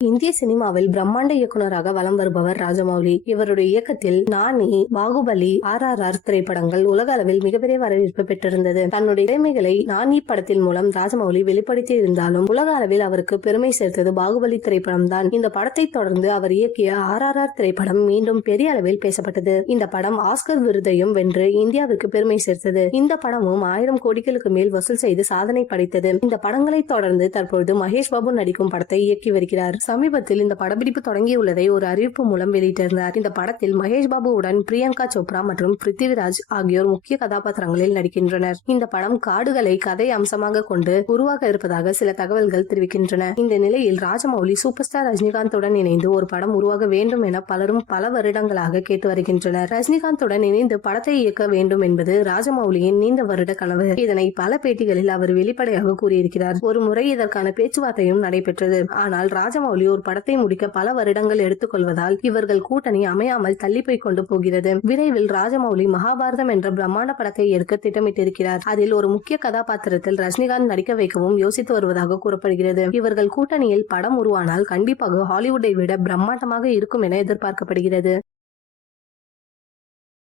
இந்திய சினிமாவில் பிரம்மாண்ட இயக்குனராக வலம் வருபவர் ராஜமௌலி. இவருடைய இயக்கத்தில் Nani Baahubali R R R திரைப்படங்கள் உலக அளவில் மிகப்பெரிய வரவேற்பு பெற்றிருந்தது. தன்னுடைய திறமைகளை நானி படத்தின் மூலம் ராஜமௌலி வெளிப்படுத்தி இருந்தாலும் உலக அளவில் அவருக்கு பெருமை சேர்த்தது பாகுபலி திரைப்படம் தான். இந்த படத்தை தொடர்ந்து அவர் இயக்கிய ஆர் ஆர் ஆர் திரைப்படம் மீண்டும் பெரிய அளவில் பேசப்பட்டது. இந்த படம் ஆஸ்கர் விருதையும் வென்று இந்தியாவிற்கு பெருமை சேர்த்தது. இந்த படமும் ஆயிரம் கோடிகளுக்கு மேல் வசூல் செய்து சாதனை படைத்தது. இந்த படங்களை தொடர்ந்து தற்பொழுது மகேஷ் பாபு நடிக்கும் படத்தை இயக்கி வருகிறார். சமீபத்தில் இந்த படப்பிடிப்பு தொடங்கியுள்ளதை ஒரு அறிவிப்பு மூலம் வெளியிட்டிருந்தார். இந்த படத்தில் மகேஷ் பாபுவுடன் பிரியங்கா சோப்ரா மற்றும் பிருத்திவிராஜ் ஆகியோர் முக்கிய கதாபாத்திரங்களில் நடிக்கின்றனர். இந்த படம் காடுகளை கதை அம்சமாக கொண்டு உருவாக இருப்பதாக சில தகவல்கள் தெரிவிக்கின்றன. இந்த நிலையில் ராஜமௌலி சூப்பர் ஸ்டார் ரஜினிகாந்துடன் இணைந்து ஒரு படம் உருவாக வேண்டும் என பலரும் பல வருடங்களாக கேட்டு வருகின்றனர். ரஜினிகாந்துடன் இணைந்து படத்தை இயக்க வேண்டும் என்பது ராஜமௌலியின் நீண்ட வருட கனவு. இதனை பல பேட்டிகளில் அவர் வெளிப்படையாக கூறியிருக்கிறார். ஒரு முறை இதற்கான பேச்சுவார்த்தையும் நடைபெற்றது. ஆனால் ராஜமௌலி ஒரு படத்தை முடிக்க பல வருடங்கள் எடுத்துக்கொள்வதால் இவர்கள் கூட்டணி அமையாமல் தள்ளி போய் கொண்டு போகிறது. விரைவில் ராஜமௌலி மகாபாரதம் என்ற பிரம்மாண்ட படத்தை எடுக்க திட்டமிட்டிருக்கிறார். அதில் ஒரு முக்கிய கதாபாத்திரத்தில் ரஜினிகாந்த் நடிக்க வைக்கவும் யோசித்து வருவதாக கூறப்படுகிறது. இவர்கள் கூட்டணியில் படம் உருவானால் கண்டிப்பாக ஹாலிவுட்டை விட பிரம்மாண்டமாக இருக்கும் என எதிர்பார்க்கப்படுகிறது.